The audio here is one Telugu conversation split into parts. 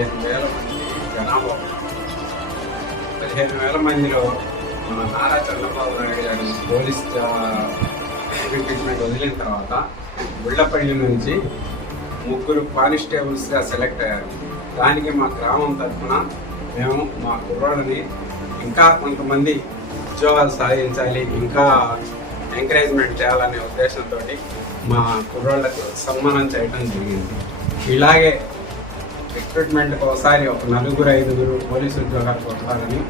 పదిహేను వేల మంది జనాభా పదిహేను వేల మందిలో మన నారా చంద్రబాబు నాయుడు గారి పోలీస్ రిక్రూట్మెంట్ వదిలిన తర్వాత గుళ్ళపల్లి నుంచి ముగ్గురు కానిస్టేబుల్స్గా సెలెక్ట్ అయ్యారు. దానికి మా గ్రామం తరఫున మేము మా కుర్రాడిని ఇంకా కొంతమంది ఉద్యోగాలు సాధించాలి ఇంకా ఎంకరేజ్మెంట్ చేయాలనే ఉద్దేశంతో మా కుర్రాళ్ళకు సన్మానం చేయడం జరిగింది. ఇలాగే రిక్రూట్మెంట్కి ఒకసారి ఒక నలుగురు ఐదుగురు పోలీసు ఉద్యోగాలు కొట్టాలని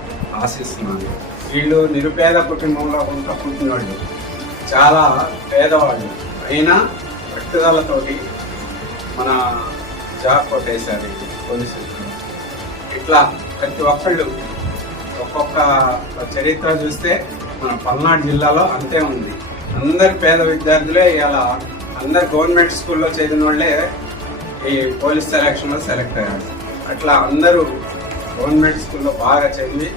ఆశిస్తున్నాను. వీళ్ళు నిరుపేద కుటుంబంలో కొంత పుట్టినవాళ్ళు చాలా పేదవాళ్ళు. అయినా పట్టుదలతోటి మన జాబ్ కొట్టేశారు పోలీసు ఉద్యోగం. ఇట్లా ప్రతి ఒక్కళ్ళు ఒక్కొక్క చరిత్ర చూస్తే మన పల్నాడు జిల్లాలో అంతే ఉంది. అందరు పేద విద్యార్థులే ఇలా అందరు గవర్నమెంట్ స్కూల్లో చదివిన వాళ్ళే ఈ పోలీస్ సెలక్షన్లో సెలెక్ట్ అయ్యారు. అట్లా అందరూ గవర్నమెంట్ స్కూల్లో బాగా చదివి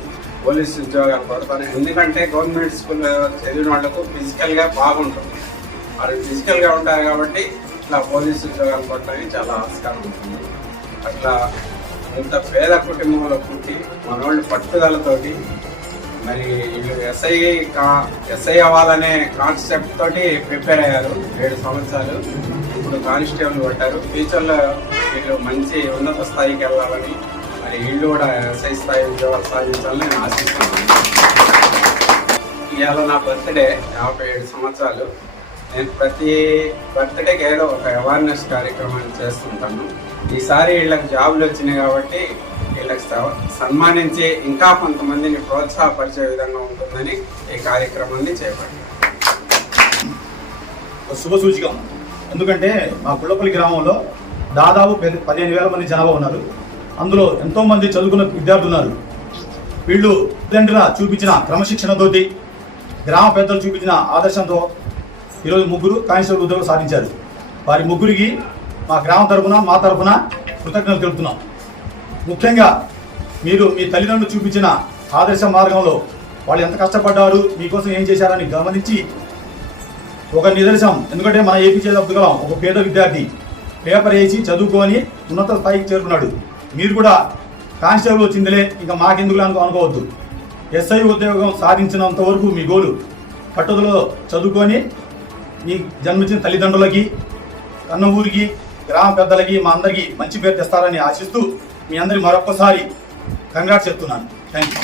పోలీస్ ఉద్యోగాలు పడతారు ఎందుకంటే గవర్నమెంట్ స్కూల్లో చదివిన వాళ్ళకు ఫిజికల్గా బాగుంటుంది. వాళ్ళు ఫిజికల్గా ఉంటారు కాబట్టి ఇట్లా పోలీస్ ఉద్యోగాలు పడటానికి చాలా ఆస్కారం ఉంటుంది. అట్లా ఇంత పేద కుటుంబంలో పుట్టి మనవాళ్ళు పట్టుదలతోటి మరి వీళ్ళు ఎస్ఐ కా ఎస్ఐ అవ్వాలనే కాన్సెప్ట్ తోటి ప్రిపేర్ అయ్యారు ఏడు సంవత్సరాలు. ఇప్పుడు కానిస్టేబుల్ పట్టారు ఫ్యూచర్లో వీళ్ళు మంచి ఉన్నత స్థాయికి వెళ్ళాలని మరి వీళ్ళు కూడా ఎస్ఐ స్థాయి ఉద్యోగాలు సాధించాలని నేను ఆశిస్తున్నాను. ఇవాళ నా బర్త్డే యాభై ఏడు సంవత్సరాలు. నేను ప్రతి బర్త్డేకి ఏదో ఒక అవేర్నెస్ కార్యక్రమాన్ని చేస్తుంటాను. ఈసారి వీళ్ళకి జాబులు వచ్చినాయి కాబట్టి వీళ్ళకి సన్మానించి ఇంకా కొంతమందిని ప్రోత్సాహపరిచే విధంగా ఉంటుందని ఈ కార్యక్రమాన్ని చేపట్టారు ఒక శుభ సూచికం. ఎందుకంటే మా కుళ్ళపల్లి గ్రామంలో దాదాపు పదిహేను వేల మంది జనాభా ఉన్నారు. అందులో ఎంతో మంది చదువుకున్న విద్యార్థులు ఉన్నారు. వీళ్ళు తల్లిదండ్రుల చూపించిన క్రమశిక్షణతోటి గ్రామ పెద్దలు చూపించిన ఆదర్శంతో ఈరోజు ముగ్గురు కానిస్టేబుల్ ఉద్యోగం సాధించారు. వారి ముగ్గురికి మా గ్రామం తరఫున మా తరఫున కృతజ్ఞతలు తెలుపుతున్నాం. ముఖ్యంగా మీరు మీ తల్లిదండ్రులు చూపించిన ఆదర్శ మార్గంలో వాళ్ళు ఎంత కష్టపడ్డారు మీకోసం ఏం చేశారని గమనించి ఒక నిదర్శనం. ఎందుకంటే మన ఏపీజే అబ్దుల్ కలాం ఒక పేద విద్యార్థి పేపర్ వేసి చదువుకొని ఉన్నత స్థాయికి చేరుకున్నాడు. మీరు కూడా కానిస్టేబుల్ వచ్చిందిలే ఇంకా మాకెందుకు అనుకో అనుకోవద్దు. ఎస్ఐ ఉద్యోగం సాధించినంత వరకు మీ గోలు పట్టుదలలో చదువుకొని మీ జన్మించిన తల్లిదండ్రులకి కన్న ఊరికి గ్రామ పెద్దలకి మా అందరికీ మంచి పేరు తెస్తారని ఆశిస్తూ మీ అందరికి మరొక్కసారి కంగ్రాట్స్ చెప్తున్నాను. Thank you